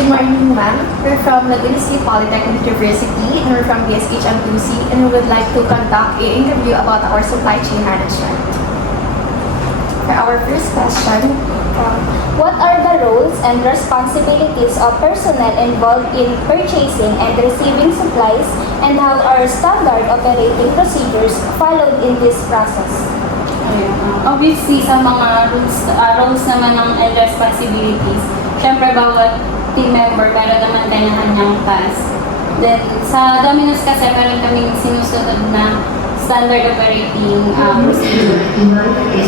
Good morning, ma'am. We're from Laguna City Polytechnic University and we're from BSH-M2C and we would like to conduct an interview about our supply chain management. For our first question, What are the roles and responsibilities of personnel involved in purchasing and receiving supplies, and how are standard operating procedures followed in this process? Obviously, sa mga roles naman ng and responsibilities, syempre bawat team member meron naman kanya-kanyang task. Then, sa Domino's kasi meron kaming sinusunod na standard operating procedure.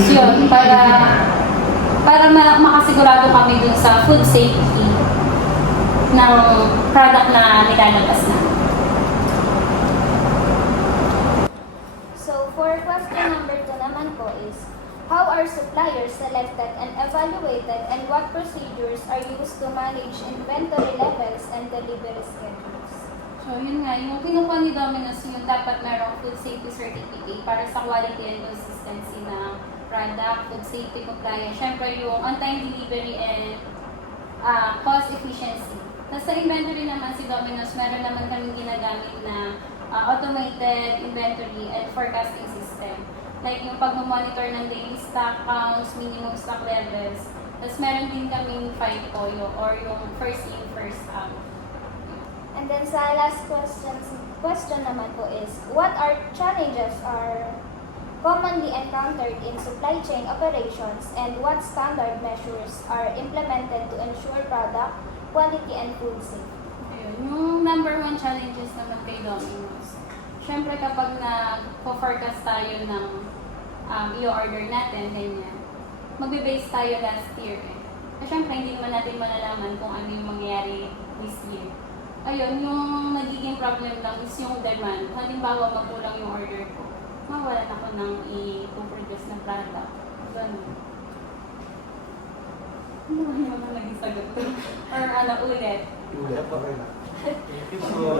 So, yun, para makasigurado kami dun sa food safety ng product na nilalabas na. So, for question number 2 naman po is, how are suppliers selected and evaluated, and what procedures are used to manage inventory levels and delivery schedules? So, yun nga, yung kinukuha ni Domino's, yung dapat merong food safety certificate para sa quality and consistency ng product, food safety compliance, syempre yung on-time delivery and cost efficiency. Tapos sa inventory naman si Domino's, meron naman kaming ginagamit na automated inventory and forecasting system. Like yung pag-monitor ng daily stock counts, minimum stock levels. Tapos meron din kaming FIFO or yung first in, first out. And then sa last question naman po is, what are challenges are commonly encountered in supply chain operations, and what standard measures are implemented to ensure product quality and food safety? Ayun. Yung number one challenges naman kay Domino's, syempre kapag na-forecast tayo ng i-order natin, ganyan, magbe-base tayo last year eh. Kasi syempre hindi naman natin malalaman kung ano yung mangyayari this year. Ayun, yung nagiging problem lang is yung demand. Halimbawa, magulang yung order ko, mawalan ako ng i-produce na product. Ganun. Ano naman naging sagot ko? Or ulit? Ulit pa rin. So,